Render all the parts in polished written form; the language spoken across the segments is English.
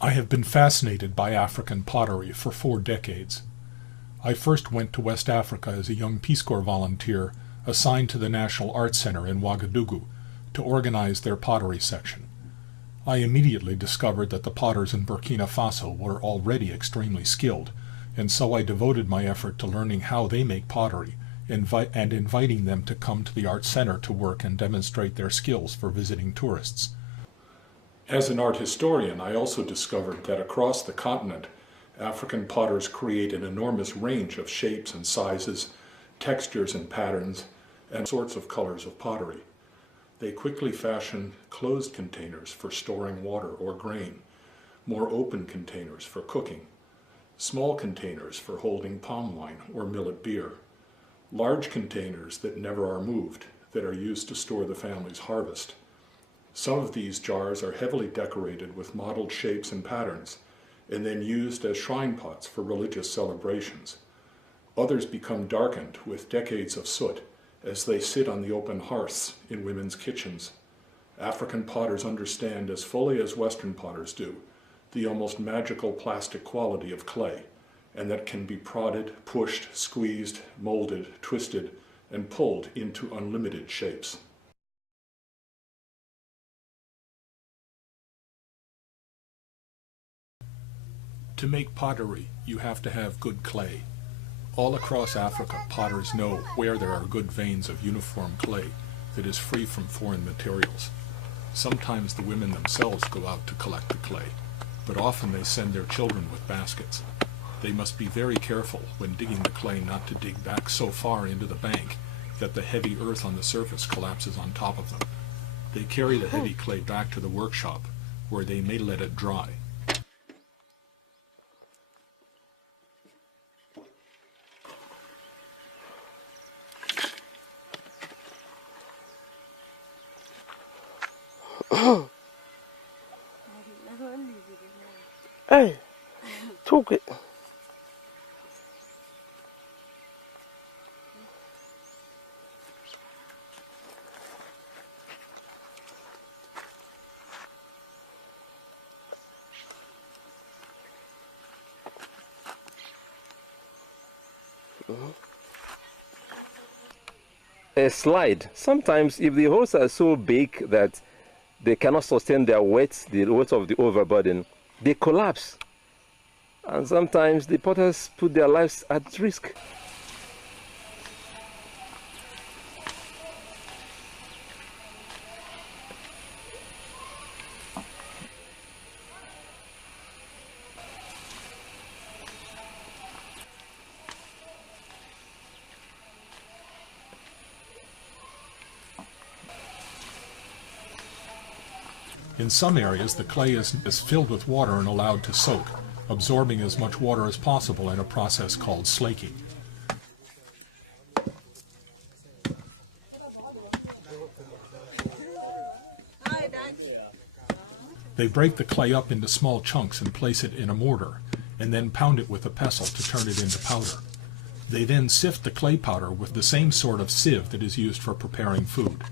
I have been fascinated by African pottery for 4 decades. I first went to West Africa as a young Peace Corps volunteer assigned to the National Arts Center in Ouagadougou to organize their pottery section. I immediately discovered that the potters in Burkina Faso were already extremely skilled, and so I devoted my effort to learning how they make pottery and inviting them to come to the Arts Center to work and demonstrate their skills for visiting tourists. As an art historian, I also discovered that across the continent, African potters create an enormous range of shapes and sizes, textures and patterns, and sorts of colors of pottery. They quickly fashion closed containers for storing water or grain, more open containers for cooking, small containers for holding palm wine or millet beer, large containers that never are moved, that are used to store the family's harvest. Some of these jars are heavily decorated with modeled shapes and patterns, and then used as shrine pots for religious celebrations. Others become darkened with decades of soot as they sit on the open hearths in women's kitchens. African potters understand as fully as Western potters do the almost magical plastic quality of clay, and that can be prodded, pushed, squeezed, molded, twisted, and pulled into unlimited shapes. To make pottery, you have to have good clay. All across Africa, potters know where there are good veins of uniform clay that is free from foreign materials. Sometimes the women themselves go out to collect the clay, but often they send their children with baskets. They must be very careful when digging the clay not to dig back so far into the bank that the heavy earth on the surface collapses on top of them. They carry the heavy clay back to the workshop, where they may let it dry. Hey, took it. A slide. Sometimes if the holes are so big that they cannot sustain their weight, the weight of the overburden, they collapse. And sometimes the potters put their lives at risk. In some areas, the clay is filled with water and allowed to soak, absorbing as much water as possible in a process called slaking. They break the clay up into small chunks and place it in a mortar, and then pound it with a pestle to turn it into powder. They then sift the clay powder with the same sort of sieve that is used for preparing food.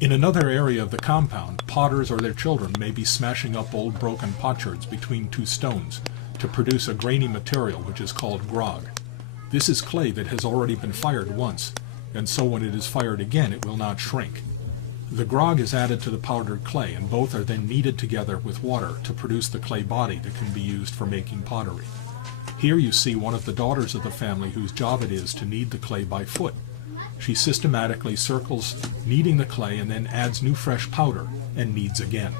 In another area of the compound, potters or their children may be smashing up old broken potsherds between two stones to produce a grainy material which is called grog. This is clay that has already been fired once, and so when it is fired again it will not shrink. The grog is added to the powdered clay, and both are then kneaded together with water to produce the clay body that can be used for making pottery. Here you see one of the daughters of the family whose job it is to knead the clay by foot. She systematically circles, kneading the clay, and then adds new fresh powder and kneads again.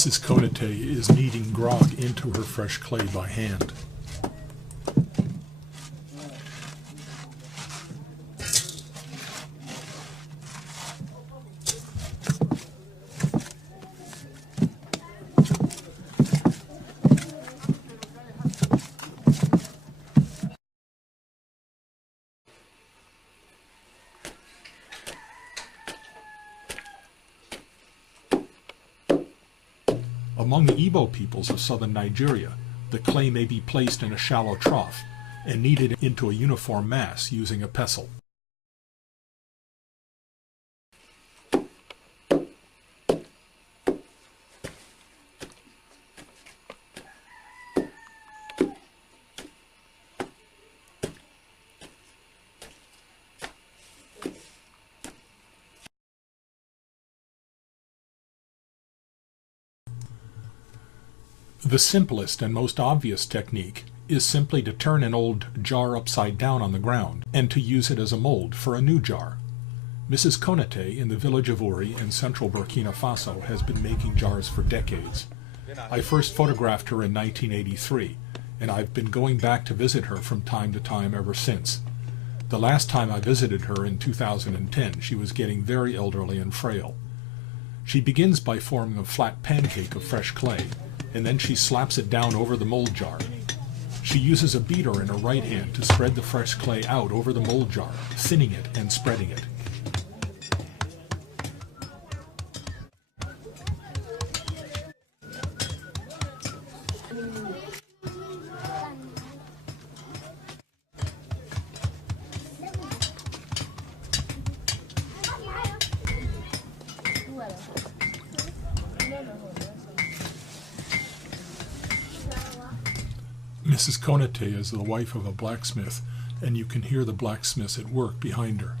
Mrs. Konate is kneading grog into her fresh clay by hand. Among the Igbo peoples of southern Nigeria, the clay may be placed in a shallow trough and kneaded into a uniform mass using a pestle. The simplest and most obvious technique is simply to turn an old jar upside down on the ground and to use it as a mold for a new jar. Mrs. Konate in the village of Uri in central Burkina Faso has been making jars for decades. I first photographed her in 1983, and I've been going back to visit her from time to time ever since. The last time I visited her in 2010, she was getting very elderly and frail. She begins by forming a flat pancake of fresh clay, and then she slaps it down over the mold jar. She uses a beater in her right hand to spread the fresh clay out over the mold jar, thinning it and spreading it. Mrs. Konate is the wife of a blacksmith, and you can hear the blacksmiths at work behind her.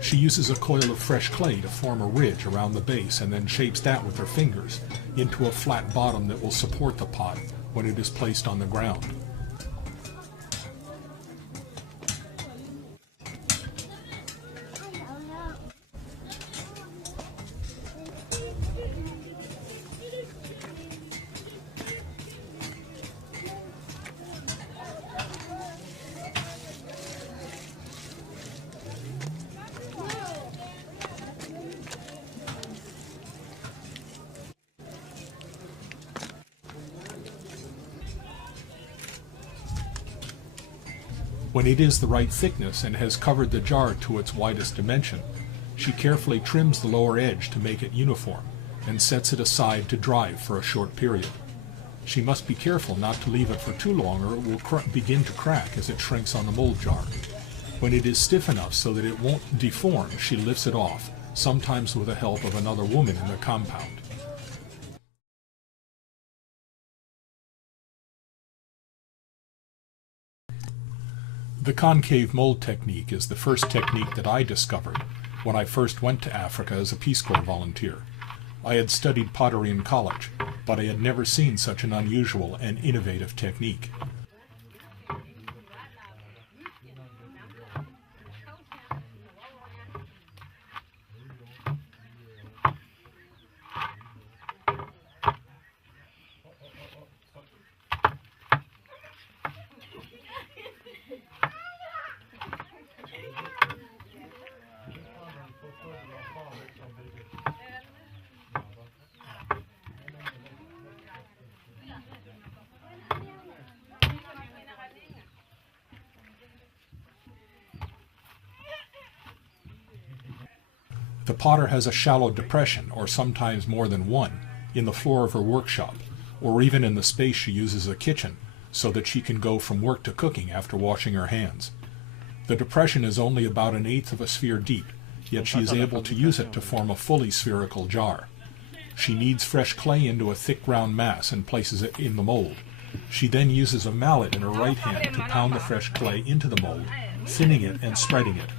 She uses a coil of fresh clay to form a ridge around the base and then shapes that with her fingers into a flat bottom that will support the pot when it is placed on the ground. When it is the right thickness and has covered the jar to its widest dimension, she carefully trims the lower edge to make it uniform and sets it aside to dry for a short period. She must be careful not to leave it for too long or it will begin to crack as it shrinks on the mold jar. When it is stiff enough so that it won't deform, she lifts it off, sometimes with the help of another woman in the compound. The concave mold technique is the first technique that I discovered when I first went to Africa as a Peace Corps volunteer. I had studied pottery in college, but I had never seen such an unusual and innovative technique. The potter has a shallow depression, or sometimes more than one, in the floor of her workshop, or even in the space she uses as a kitchen, so that she can go from work to cooking after washing her hands. The depression is only about 1/8 of a sphere deep, yet she is able to use it to form a fully spherical jar. She kneads fresh clay into a thick round mass and places it in the mold. She then uses a mallet in her right hand to pound the fresh clay into the mold thinning it and spreading it.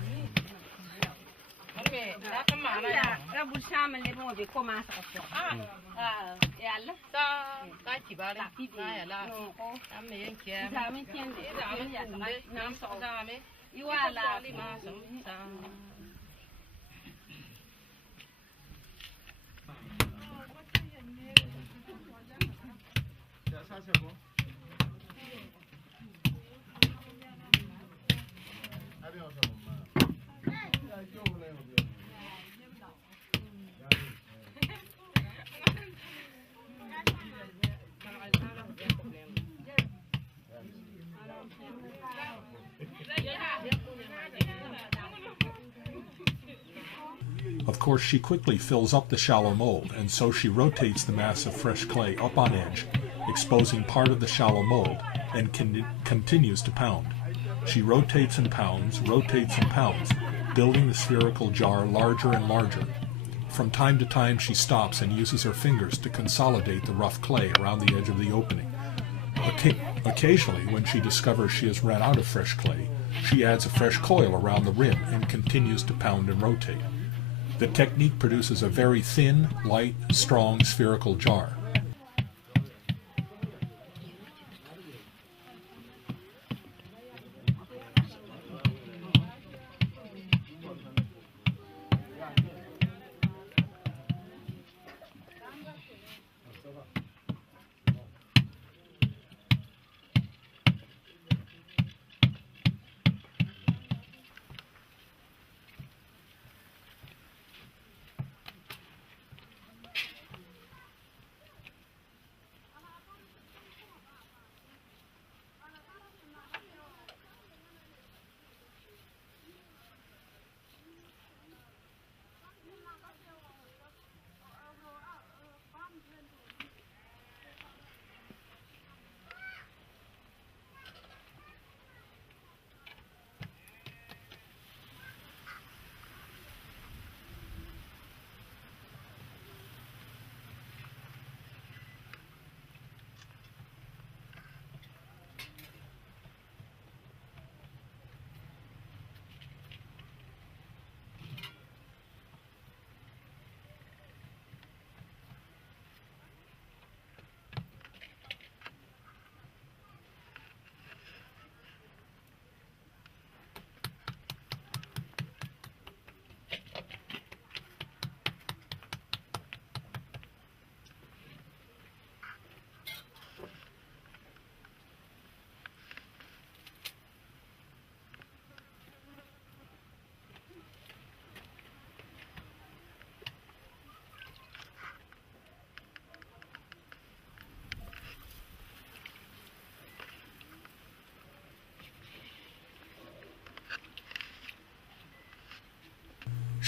Of course, she quickly fills up the shallow mold, and so she rotates the mass of fresh clay up on edge, exposing part of the shallow mold, and continues to pound. She rotates and pounds, building the spherical jar larger and larger. From time to time she stops and uses her fingers to consolidate the rough clay around the edge of the opening. Occasionally, when she discovers she has run out of fresh clay, she adds a fresh coil around the rim and continues to pound and rotate. The technique produces a very thin, light, strong spherical jar.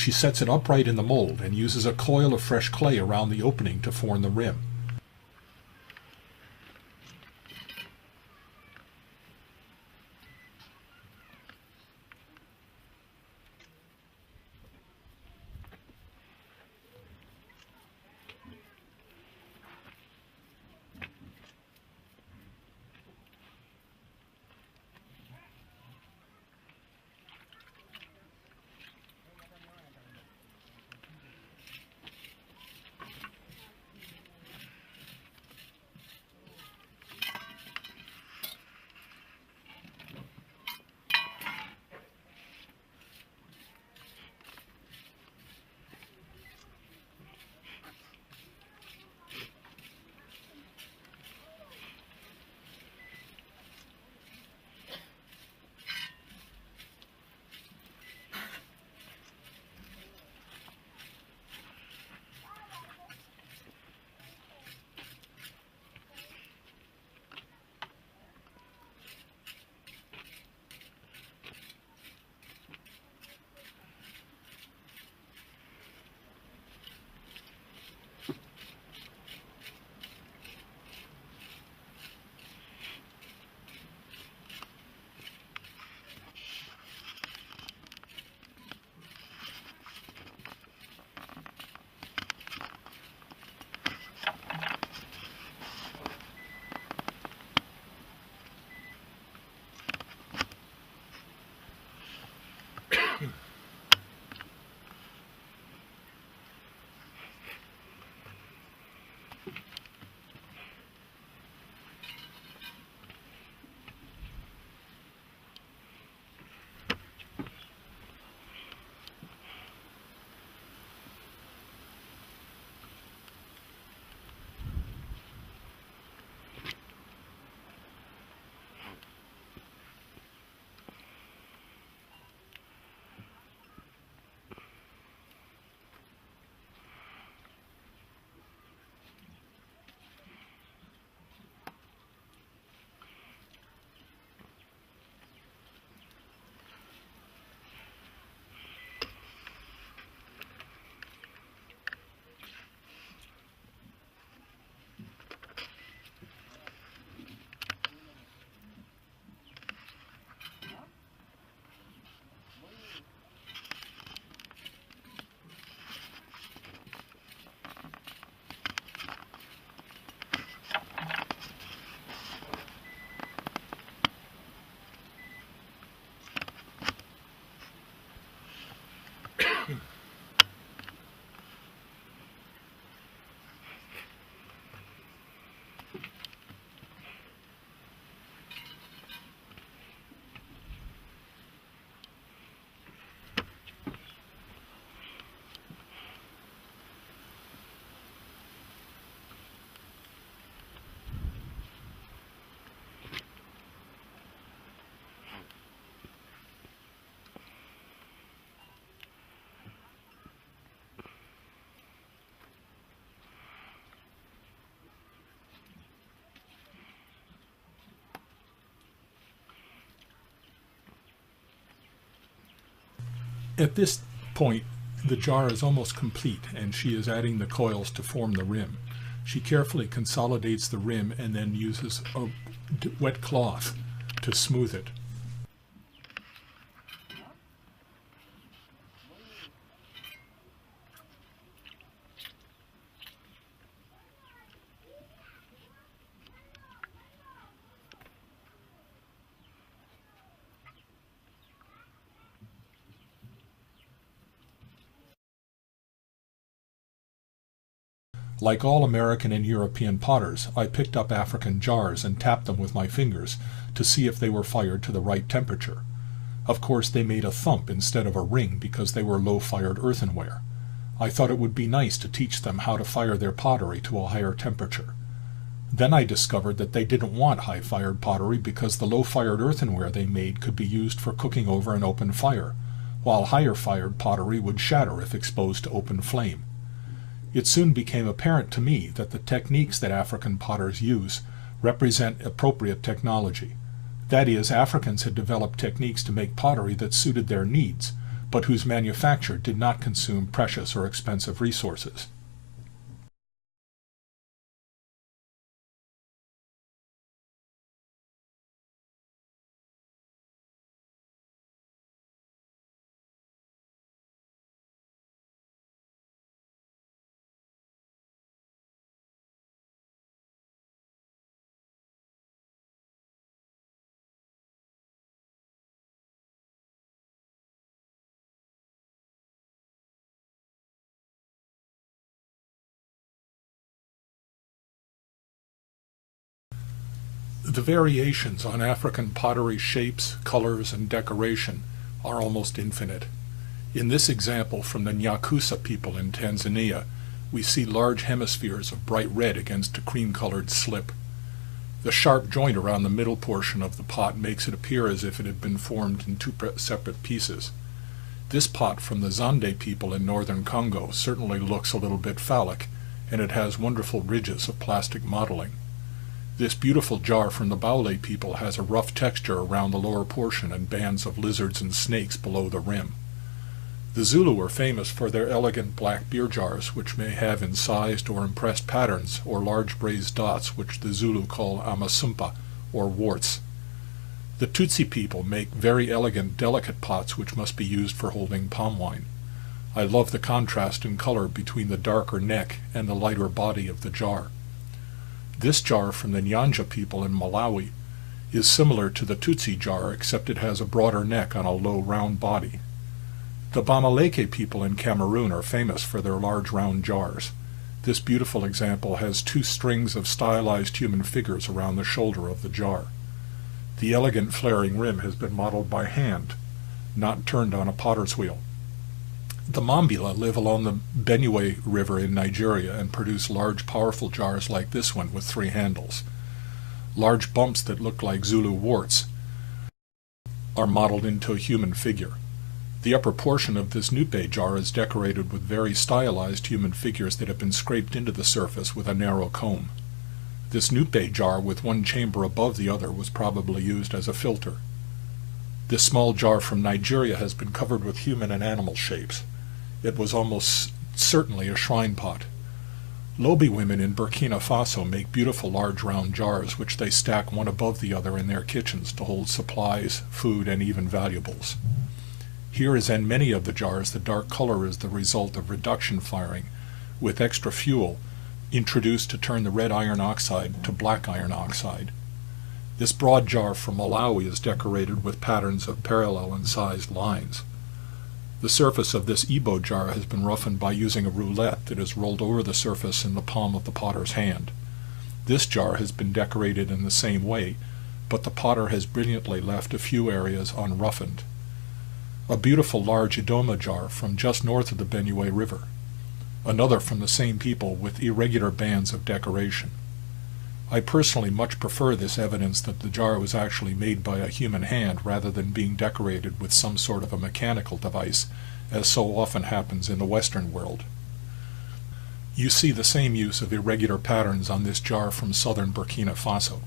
She sets it upright in the mold and uses a coil of fresh clay around the opening to form the rim. At this point, the jar is almost complete, and she is adding the coils to form the rim. She carefully consolidates the rim and then uses a wet cloth to smooth it. Like all American and European potters, I picked up African jars and tapped them with my fingers to see if they were fired to the right temperature. Of course, they made a thump instead of a ring because they were low-fired earthenware. I thought it would be nice to teach them how to fire their pottery to a higher temperature. Then I discovered that they didn't want high-fired pottery because the low-fired earthenware they made could be used for cooking over an open fire, while higher-fired pottery would shatter if exposed to open flame. It soon became apparent to me that the techniques that African potters use represent appropriate technology. That is, Africans had developed techniques to make pottery that suited their needs, but whose manufacture did not consume precious or expensive resources. The variations on African pottery shapes, colors, and decoration are almost infinite. In this example from the Nyakusa people in Tanzania, we see large hemispheres of bright red against a cream-colored slip. The sharp joint around the middle portion of the pot makes it appear as if it had been formed in two separate pieces. This pot from the Zande people in northern Congo certainly looks a little bit phallic, and it has wonderful ridges of plastic modeling. This beautiful jar from the Baule people has a rough texture around the lower portion and bands of lizards and snakes below the rim. The Zulu are famous for their elegant black beer jars, which may have incised or impressed patterns or large raised dots, which the Zulu call amasumpa, or warts. The Tutsi people make very elegant, delicate pots which must be used for holding palm wine. I love the contrast in color between the darker neck and the lighter body of the jar. This jar from the Nyanja people in Malawi is similar to the Tutsi jar, except it has a broader neck on a low round body. The Bamileke people in Cameroon are famous for their large round jars. This beautiful example has two strings of stylized human figures around the shoulder of the jar. The elegant flaring rim has been modeled by hand, not turned on a potter's wheel. The Mambila live along the Benue River in Nigeria and produce large, powerful jars like this one with 3 handles. Large bumps that look like Zulu warts are modeled into a human figure. The upper portion of this nupe jar is decorated with very stylized human figures that have been scraped into the surface with a narrow comb. This nupe jar with one chamber above the other was probably used as a filter. This small jar from Nigeria has been covered with human and animal shapes. It was almost certainly a shrine pot. Lobi women in Burkina Faso make beautiful large round jars which they stack one above the other in their kitchens to hold supplies, food, and even valuables. Here, as in many of the jars, the dark color is the result of reduction firing, with extra fuel introduced to turn the red iron oxide to black iron oxide. This broad jar from Malawi is decorated with patterns of parallel incised lines. The surface of this Igbo jar has been roughened by using a roulette that is rolled over the surface in the palm of the potter's hand. This jar has been decorated in the same way, but the potter has brilliantly left a few areas unroughened. A beautiful large Idoma jar from just north of the Benue River. Another from the same people with irregular bands of decoration. I personally much prefer this evidence that the jar was actually made by a human hand rather than being decorated with some sort of a mechanical device, as so often happens in the Western world. You see the same use of irregular patterns on this jar from southern Burkina Faso.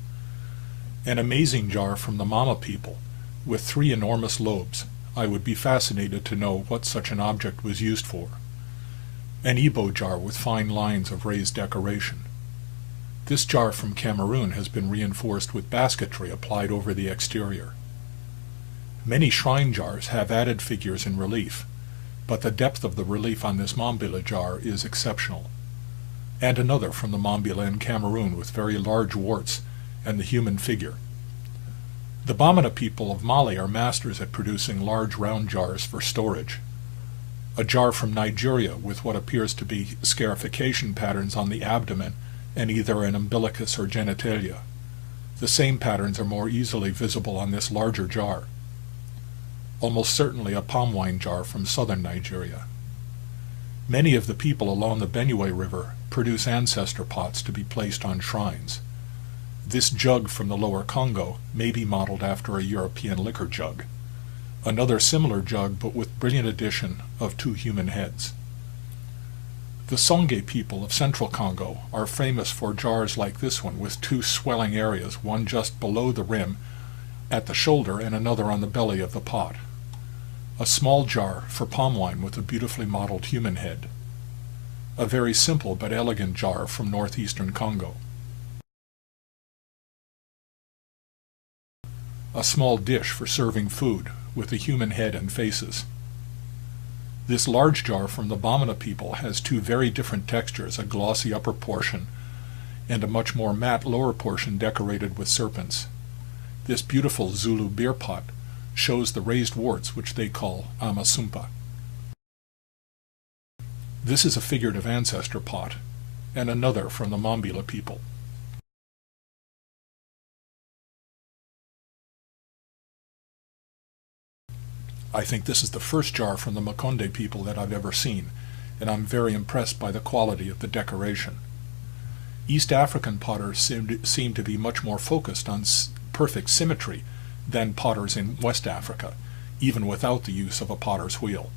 An amazing jar from the Mama people, with 3 enormous lobes. I would be fascinated to know what such an object was used for. An Igbo jar with fine lines of raised decoration. This jar from Cameroon has been reinforced with basketry applied over the exterior. Many shrine jars have added figures in relief, but the depth of the relief on this Mambila jar is exceptional. And another from the Mambila in Cameroon with very large warts and the human figure. The Bamana people of Mali are masters at producing large round jars for storage. A jar from Nigeria with what appears to be scarification patterns on the abdomen and either an umbilicus or genitalia. The same patterns are more easily visible on this larger jar. Almost certainly a palm wine jar from southern Nigeria. Many of the people along the Benue River produce ancestor pots to be placed on shrines. This jug from the lower Congo may be modeled after a European liquor jug. Another similar jug, but with brilliant addition of 2 human heads. The Songhai people of central Congo are famous for jars like this one with 2 swelling areas, one just below the rim at the shoulder and another on the belly of the pot. A small jar for palm wine with a beautifully modeled human head. A very simple but elegant jar from northeastern Congo. A small dish for serving food with a human head and faces. This large jar from the Bamana people has 2 very different textures, a glossy upper portion and a much more matte lower portion decorated with serpents. This beautiful Zulu beer pot shows the raised warts which they call amasumpa. This is a figurative ancestor pot, and another from the Mambila people. I think this is the first jar from the Makonde people that I've ever seen, and I'm very impressed by the quality of the decoration. East African potters seem to be much more focused on perfect symmetry than potters in West Africa, even without the use of a potter's wheel.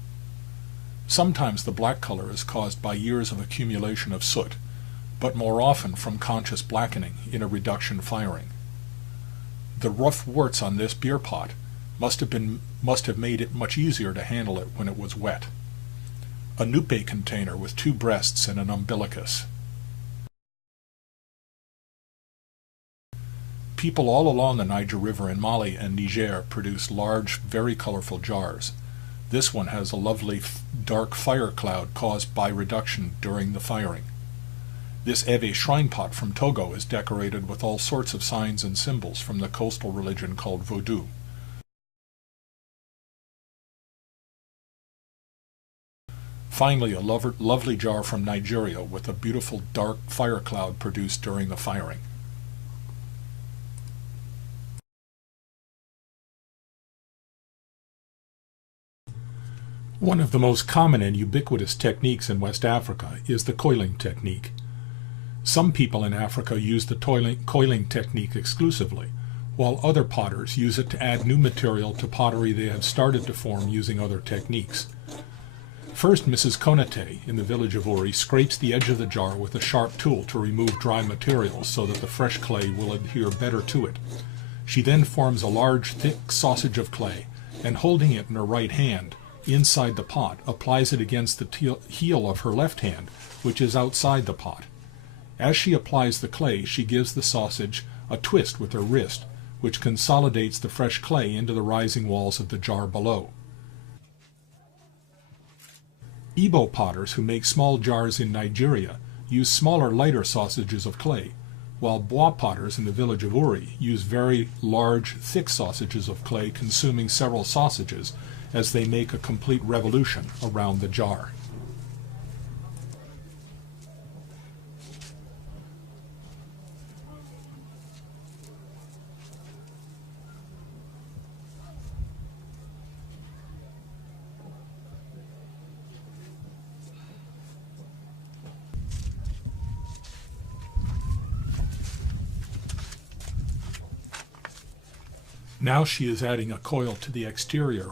Sometimes the black color is caused by years of accumulation of soot, but more often from conscious blackening in a reduction firing. The rough warts on this beer pot must have made it much easier to handle it when it was wet. A nupe container with 2 breasts and an umbilicus. People all along the Niger River in Mali and Niger produce large, very colorful jars. This one has a lovely dark fire cloud caused by reduction during the firing. This Eve shrine pot from Togo is decorated with all sorts of signs and symbols from the coastal religion called Vodou. Finally, a lovely jar from Nigeria with a beautiful dark fire cloud produced during the firing. One of the most common and ubiquitous techniques in West Africa is the coiling technique. Some people in Africa use the coiling technique exclusively, while other potters use it to add new material to pottery they have started to form using other techniques. First, Mrs. Konate in the village of Uri scrapes the edge of the jar with a sharp tool to remove dry materials so that the fresh clay will adhere better to it. She then forms a large, thick sausage of clay, and holding it in her right hand, inside the pot, applies it against the heel of her left hand, which is outside the pot. As she applies the clay, she gives the sausage a twist with her wrist, which consolidates the fresh clay into the rising walls of the jar below. Igbo potters who make small jars in Nigeria use smaller, lighter sausages of clay, while Bois potters in the village of Uri use very large, thick sausages of clay consuming several sausages as they make a complete revolution around the jar. Now she is adding a coil to the exterior,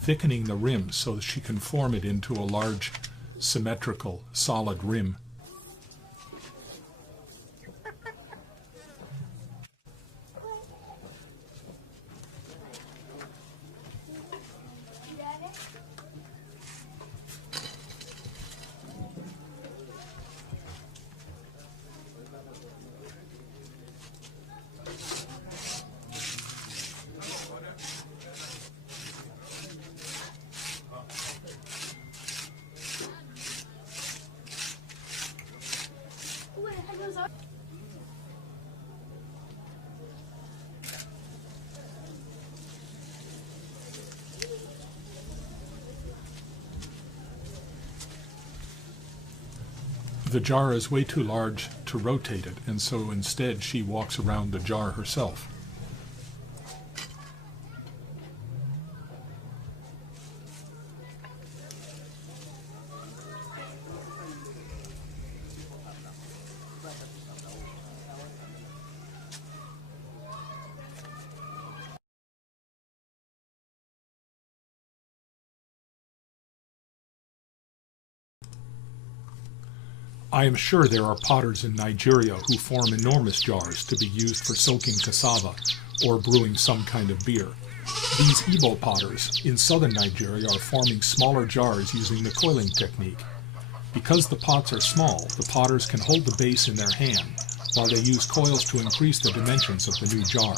thickening the rim so that she can form it into a large, symmetrical, solid rim. The jar is way too large to rotate it, and so instead she walks around the jar herself. I am sure there are potters in Nigeria who form enormous jars to be used for soaking cassava or brewing some kind of beer. These Igbo potters in southern Nigeria are forming smaller jars using the coiling technique. Because the pots are small, the potters can hold the base in their hand while they use coils to increase the dimensions of the new jar.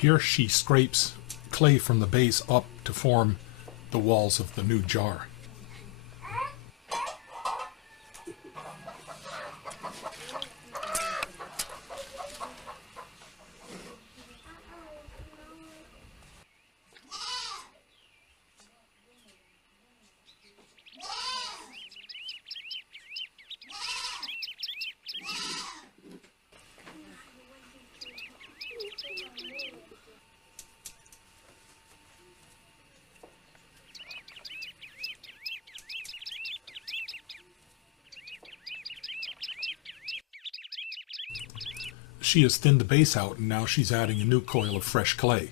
Here she scrapes clay from the base up to form the walls of the new jar. She has thinned the base out, and now she's adding a new coil of fresh clay.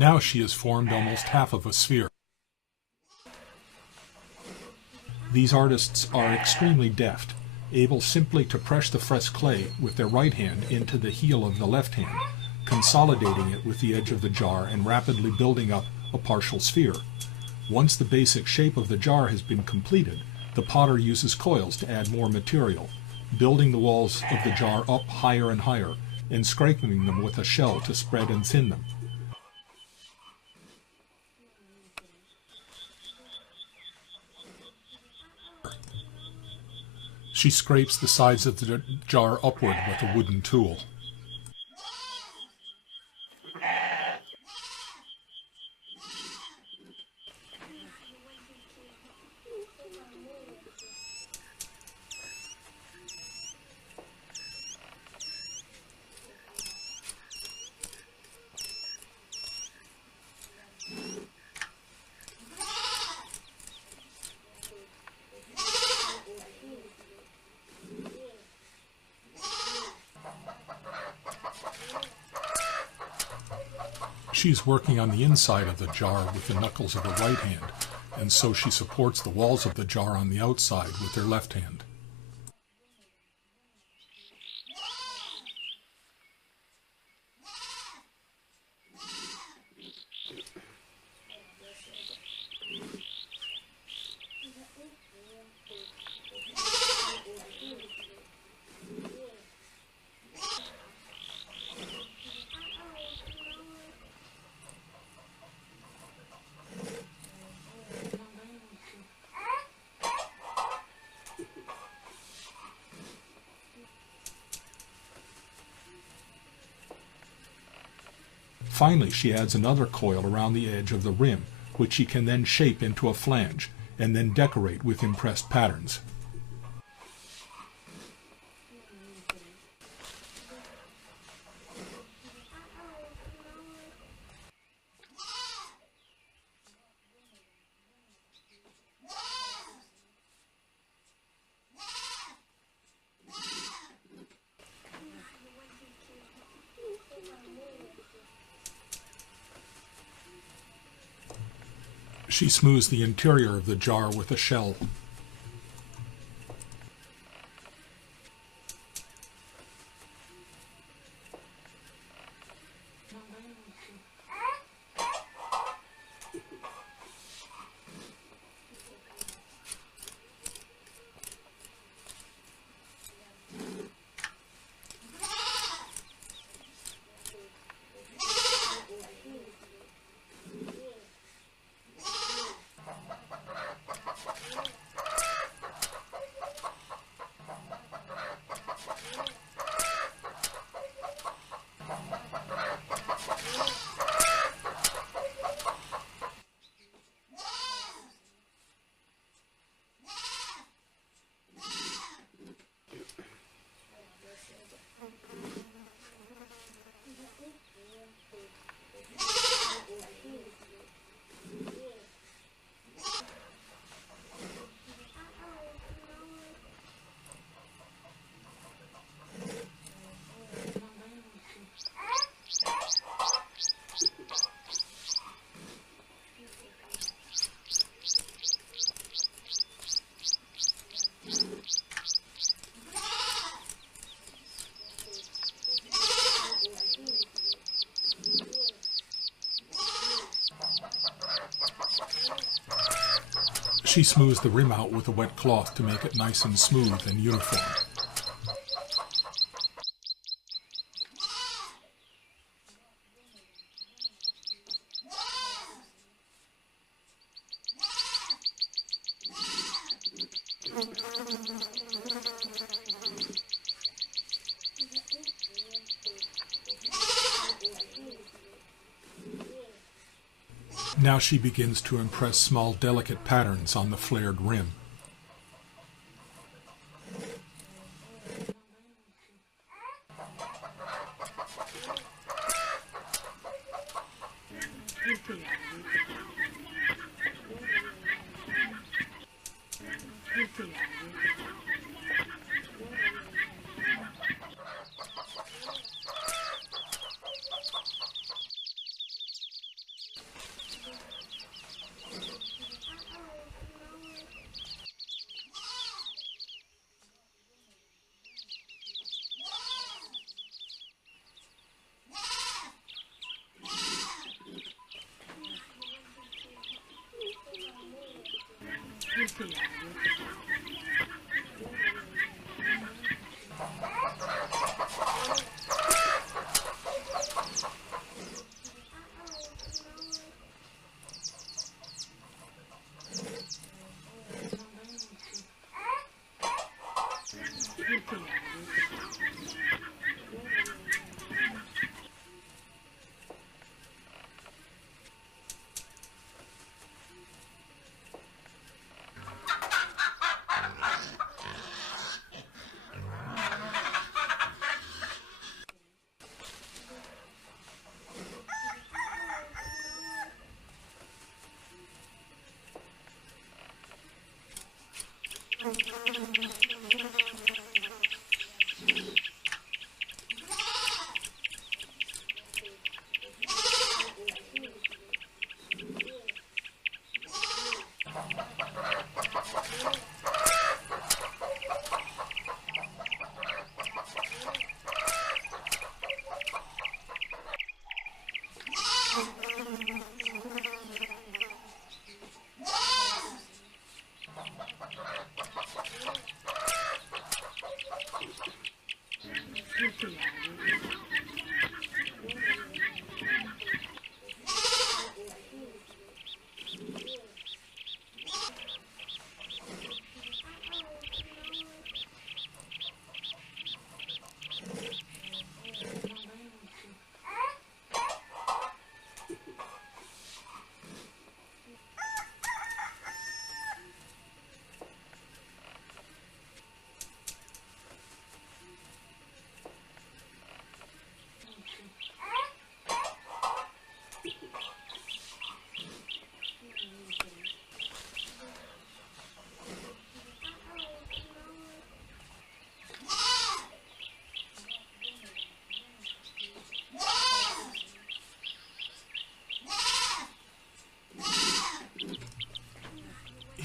Now she has formed almost half of a sphere. These artists are extremely deft, able simply to press the fresh clay with their right hand into the heel of the left hand, consolidating it with the edge of the jar and rapidly building up a partial sphere. Once the basic shape of the jar has been completed, the potter uses coils to add more material, building the walls of the jar up higher and higher, and scraping them with a shell to spread and thin them. She scrapes the sides of the jar upward with a wooden tool. She's working on the inside of the jar with the knuckles of her right hand, and so she supports the walls of the jar on the outside with her left hand. Finally, she adds another coil around the edge of the rim, which she can then shape into a flange, and then decorate with impressed patterns. She smooths the interior of the jar with a shell. She smooths the rim out with a wet cloth to make it nice and smooth and uniform. Now she begins to impress small, delicate patterns on the flared rim.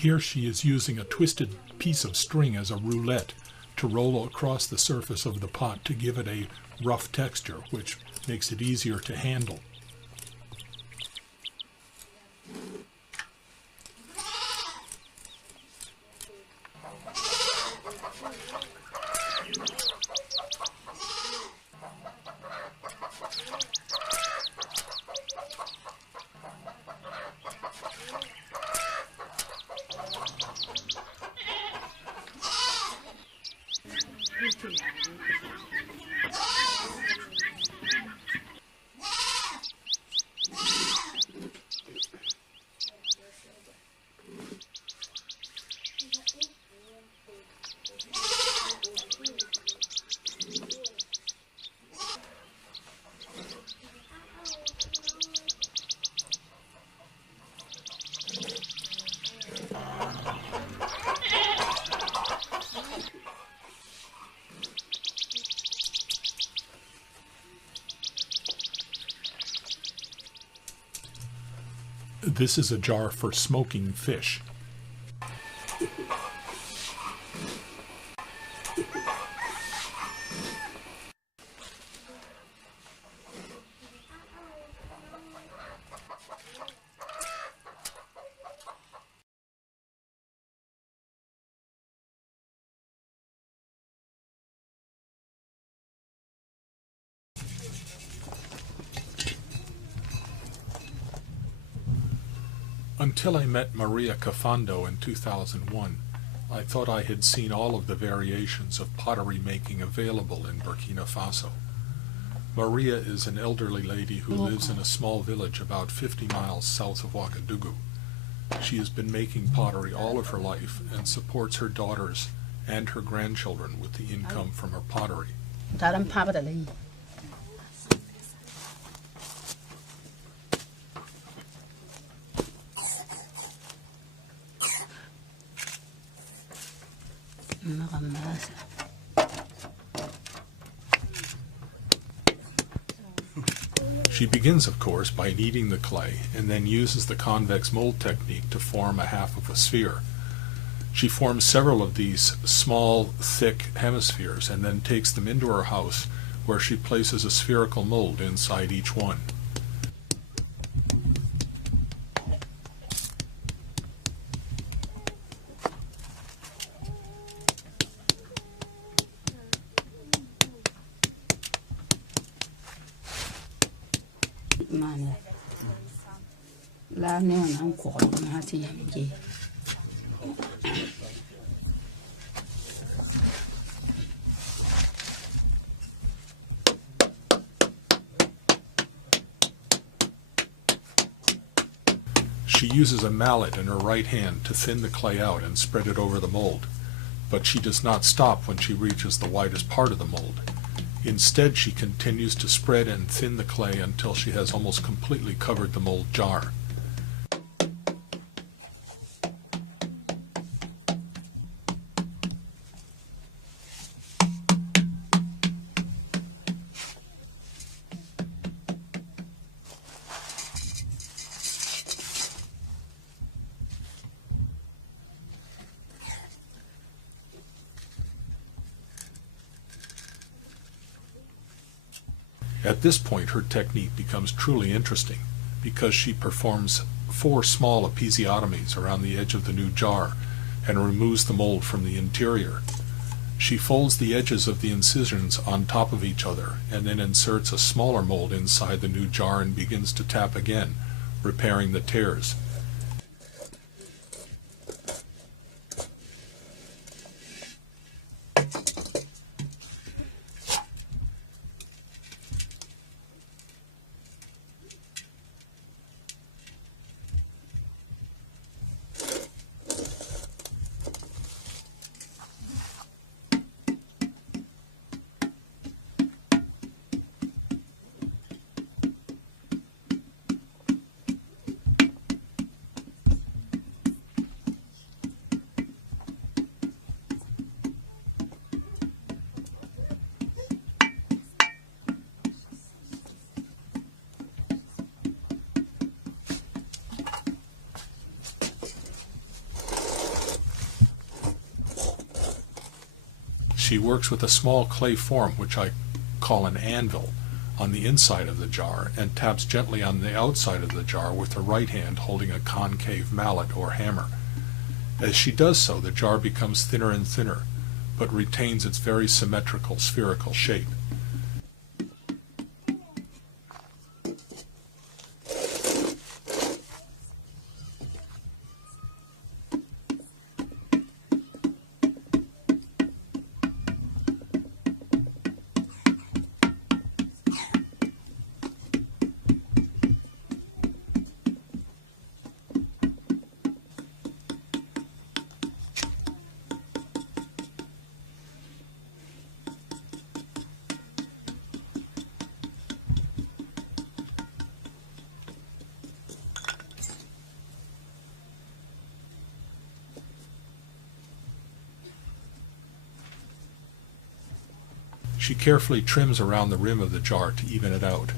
Here she is using a twisted piece of string as a roulette to roll across the surface of the pot to give it a rough texture, which makes it easier to handle. This is a jar for smoking fish. Until I met Maria Cafando in 2001, I thought I had seen all of the variations of pottery making available in Burkina Faso. Maria is an elderly lady who lives in a small village about 50 miles south of Ouagadougou. She has been making pottery all of her life and supports her daughters and her grandchildren with the income from her pottery. She begins, of course, by kneading the clay and then uses the convex mold technique to form a half of a sphere. She forms several of these small, thick hemispheres and then takes them into her house, where she places a spherical mold inside each one. She uses a mallet in her right hand to thin the clay out and spread it over the mold, but she does not stop when she reaches the widest part of the mold. Instead, she continues to spread and thin the clay until she has almost completely covered the mold jar. At this point, her technique becomes truly interesting, because she performs 4 small episiotomies around the edge of the new jar and removes the mold from the interior. She folds the edges of the incisions on top of each other and then inserts a smaller mold inside the new jar and begins to tap again, repairing the tears. She works with a small clay form, which I call an anvil, on the inside of the jar, and taps gently on the outside of the jar with her right hand holding a concave mallet or hammer. As she does so, the jar becomes thinner and thinner, but retains its very symmetrical spherical shape. She carefully trims around the rim of the jar to even it out.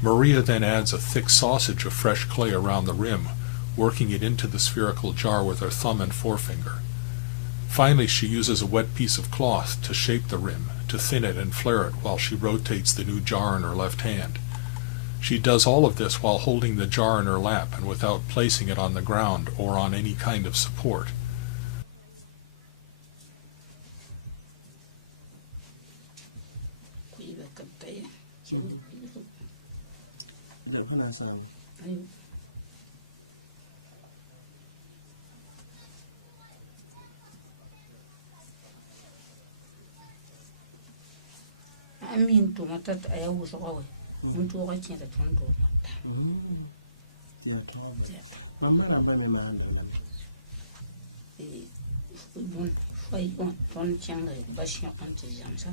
Maria then adds a thick sausage of fresh clay around the rim, working it into the spherical jar with her thumb and forefinger. Finally, she uses a wet piece of cloth to shape the rim, to thin it and flare it while she rotates the new jar in her left hand. She does all of this while holding the jar in her lap and without placing it on the ground or on any kind of support. Amin to matat ayaw so kawe. Unto ka chiya tondo. Ya to. Mama na ba ni mahal na. Bon, fai on ton changa ba shi kan ti jamsa.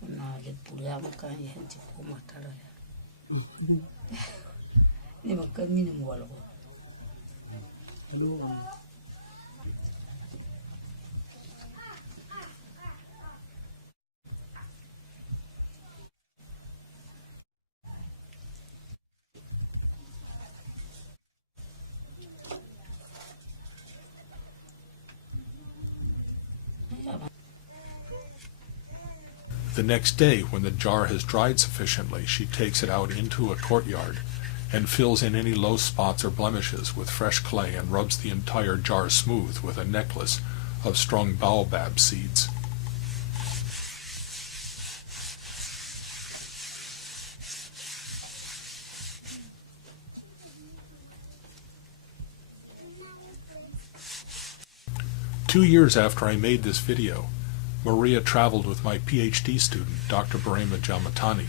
Na le pulia maka ya henti kuma tara ya. Ne maka mini mwalo. The next day, when the jar has dried sufficiently, she takes it out into a courtyard and fills in any low spots or blemishes with fresh clay and rubs the entire jar smooth with a necklace of strung baobab seeds. Two years after I made this video, Maria traveled with my PhD student, Dr. Barema Jamatani,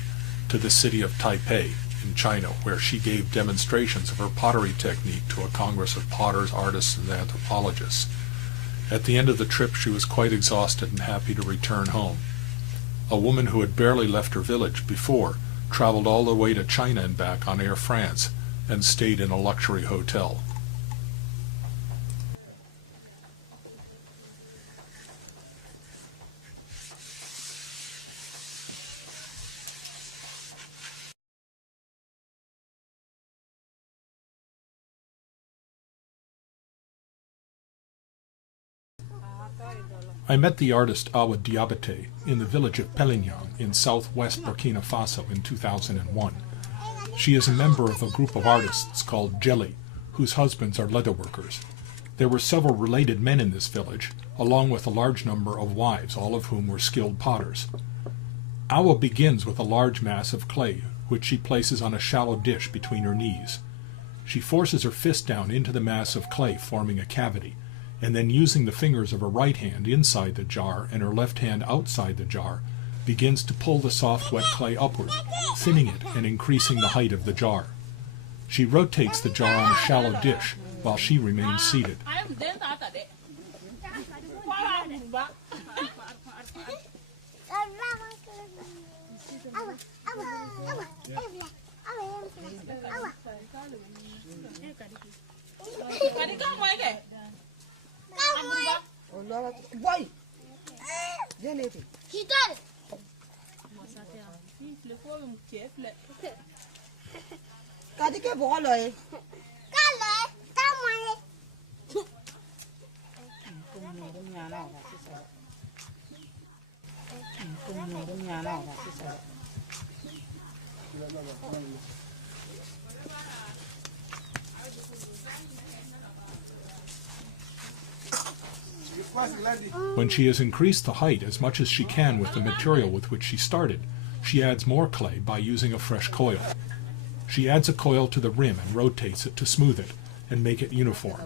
to the city of Taipei in China, where she gave demonstrations of her pottery technique to a congress of potters, artists, and anthropologists. At the end of the trip, she was quite exhausted and happy to return home. A woman who had barely left her village before traveled all the way to China and back on Air France, and stayed in a luxury hotel. I met the artist Awa Diabate in the village of Pelignan in southwest Burkina Faso in 2001. She is a member of a group of artists called Jelly, whose husbands are leatherworkers. There were several related men in this village, along with a large number of wives, all of whom were skilled potters. Awa begins with a large mass of clay, which she places on a shallow dish between her knees. She forces her fist down into the mass of clay, forming a cavity, and then using the fingers of her right hand inside the jar and her left hand outside the jar, begins to pull the soft wet clay upward, thinning it and increasing the height of the jar. She rotates the jar on a shallow dish while she remains seated. When she has increased the height as much as she can with the material with which she started, she adds more clay by using a fresh coil. She adds a coil to the rim and rotates it to smooth it and make it uniform.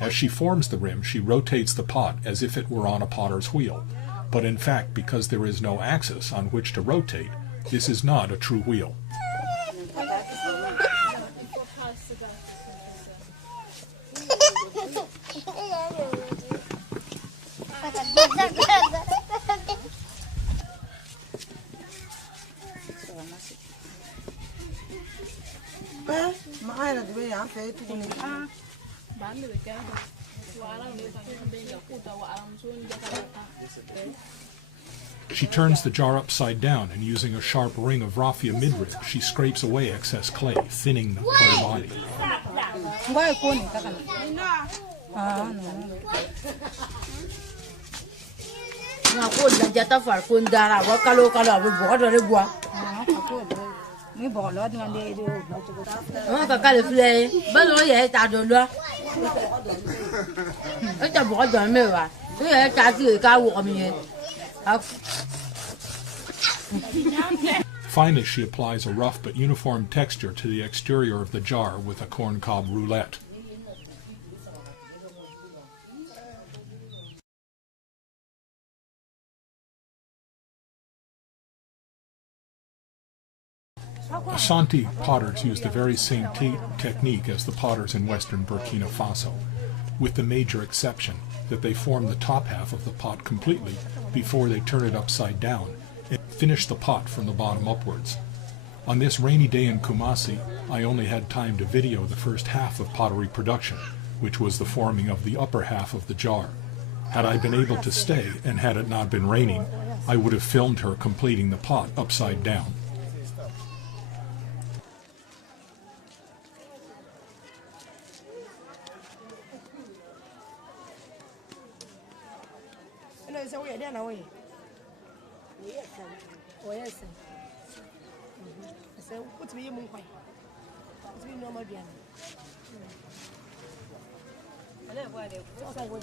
As she forms the rim, she rotates the pot as if it were on a potter's wheel. But in fact, because there is no axis on which to rotate, this is not a true wheel. She turns the jar upside down, and using a sharp ring of raffia midrib, she scrapes away excess clay, thinning the clay body. Finally, she applies a rough but uniform texture to the exterior of the jar with a corncob roulette. Ashanti potters use the very same technique as the potters in western Burkina Faso, with the major exception that they form the top half of the pot completely before they turn it upside down and finish the pot from the bottom upwards. On this rainy day in Kumasi, I only had time to video the first half of pottery production, which was the forming of the upper half of the jar. Had I been able to stay, and had it not been raining, I would have filmed her completing the pot upside down.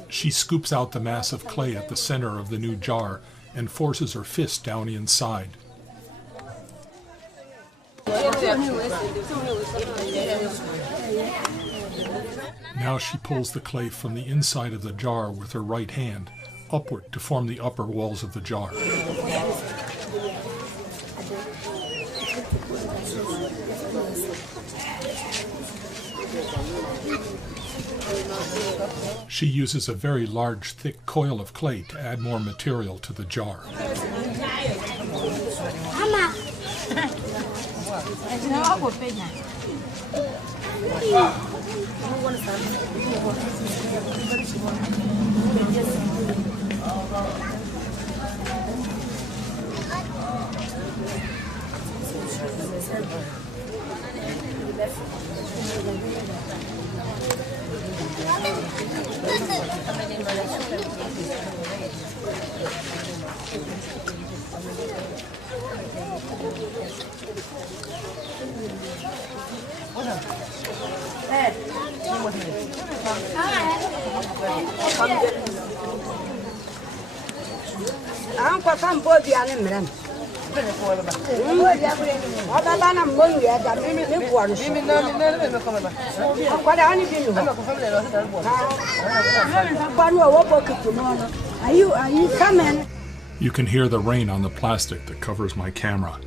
She scoops out the mass of clay at the center of the new jar and forces her fist down inside. Now she pulls the clay from the inside of the jar with her right hand upward to form the upper walls of the jar. She uses a very large, thick coil of clay to add more material to the jar. You can hear the rain on the plastic that covers my camera.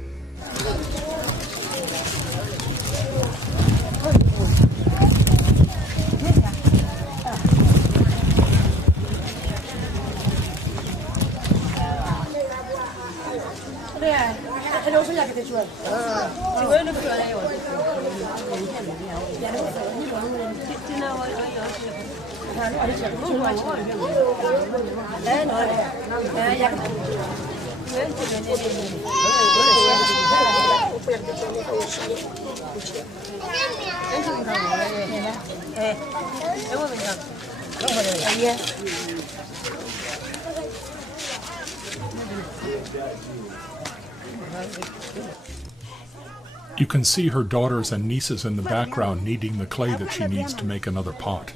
You can see her daughters and nieces in the background kneading the clay that she needs to make another pot.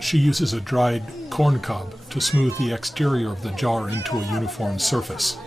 She uses a dried corn cob to smooth the exterior of the jar into a uniform surface.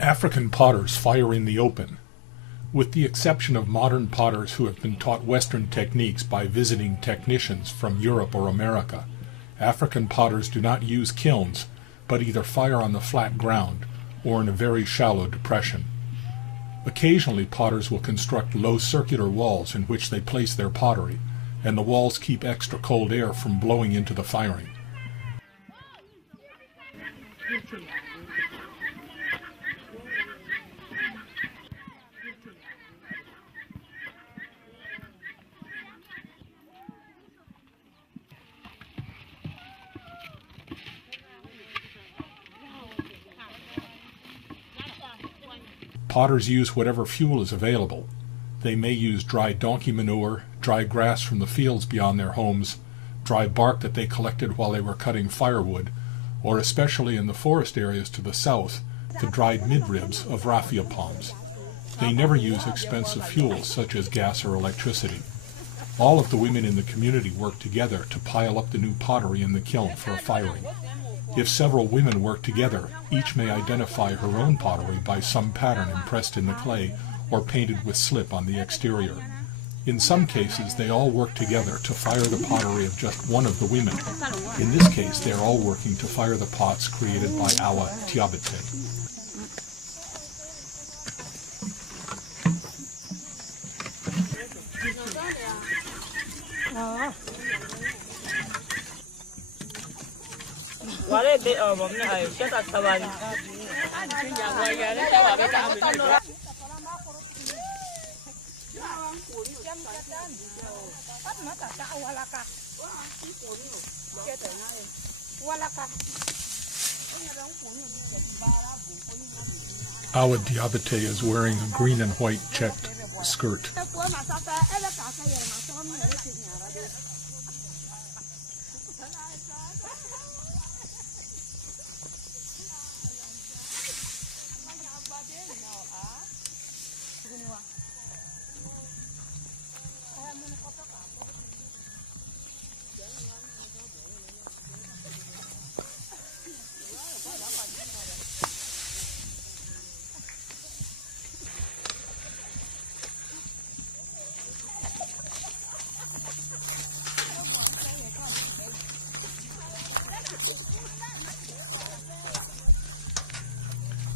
African potters fire in the open. With the exception of modern potters who have been taught Western techniques by visiting technicians from Europe or America, African potters do not use kilns, but either fire on the flat ground or in a very shallow depression. Occasionally, potters will construct low circular walls in which they place their pottery, and the walls keep extra cold air from blowing into the firing. Potters use whatever fuel is available. They may use dry donkey manure, dry grass from the fields beyond their homes, dry bark that they collected while they were cutting firewood, or especially in the forest areas to the south, the dried midribs of raffia palms. They never use expensive fuels such as gas or electricity. All of the women in the community work together to pile up the new pottery in the kiln for a firing. If several women work together, each may identify her own pottery by some pattern impressed in the clay or painted with slip on the exterior. In some cases, they all work together to fire the pottery of just one of the women. In this case, they are all working to fire the pots created by our Tiabete. Our Diabete is wearing a green and white checked skirt.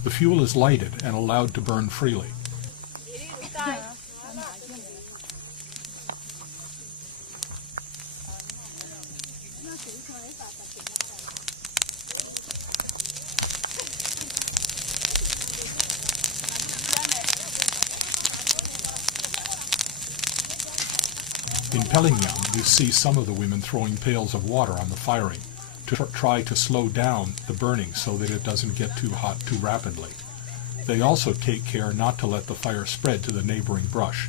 The fuel is lighted and allowed to burn freely. In Pellingham, you see some of the women throwing pails of water on the firing to try to slow down the burning so that it doesn't get too hot too rapidly. They also take care not to let the fire spread to the neighboring brush.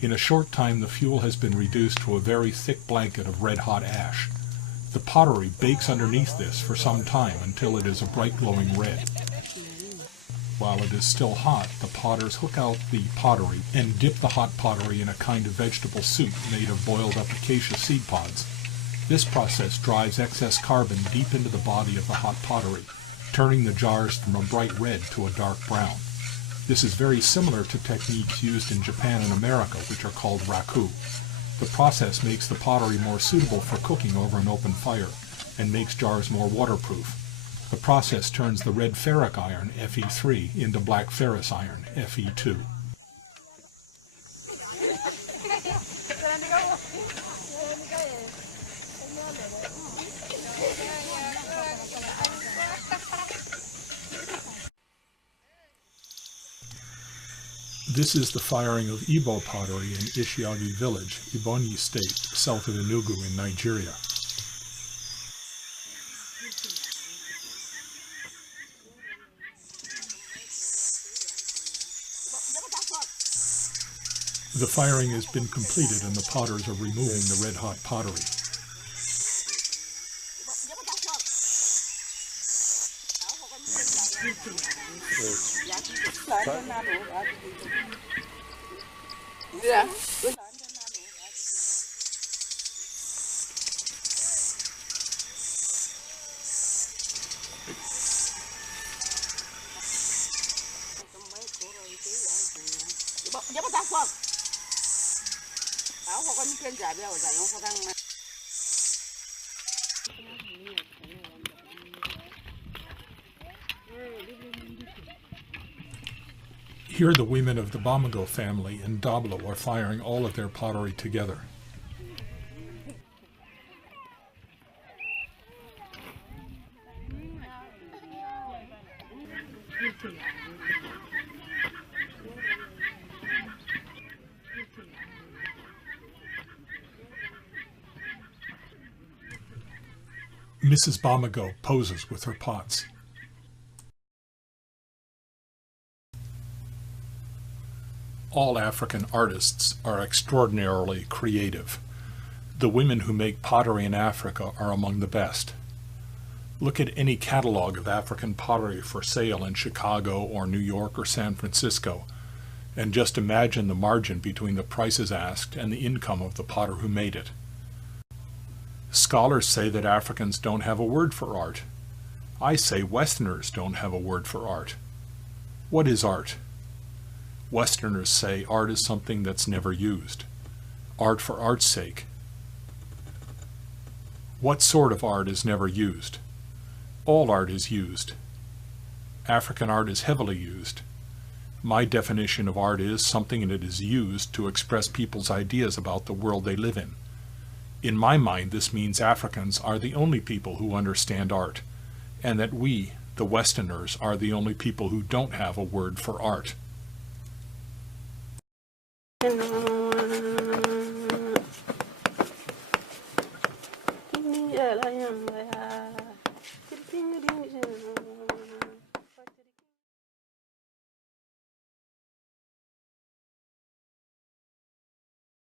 In a short time, the fuel has been reduced to a very thick blanket of red-hot ash. The pottery bakes underneath this for some time until it is a bright glowing red. While it is still hot, the potters hook out the pottery and dip the hot pottery in a kind of vegetable soup made of boiled up acacia seed pods. This process drives excess carbon deep into the body of the hot pottery, turning the jars from a bright red to a dark brown. This is very similar to techniques used in Japan and America, which are called raku. The process makes the pottery more suitable for cooking over an open fire and makes jars more waterproof. The process turns the red ferric iron, Fe3, into black ferrous iron, Fe2. This is the firing of Igbo pottery in Ishiagi village, Ebonyi State, south of Enugu in Nigeria. The firing has been completed and the potters are removing the red-hot pottery. Here the women of the Bamago family in Dablo are firing all of their pottery together. Mrs. Bamago poses with her pots. all African artists are extraordinarily creative. The women who make pottery in Africa are among the best. Look at any catalog of African pottery for sale in Chicago or New York or San Francisco, and just imagine the margin between the prices asked and the income of the potter who made it. Scholars say that Africans don't have a word for art. I say Westerners don't have a word for art. What is art? Westerners say art is something that's never used. Art for art's sake. What sort of art is never used? All art is used. African art is heavily used. My definition of art is something that is used to express people's ideas about the world they live in. In my mind, this means Africans are the only people who understand art, and that we, the Westerners, are the only people who don't have a word for art. Hello.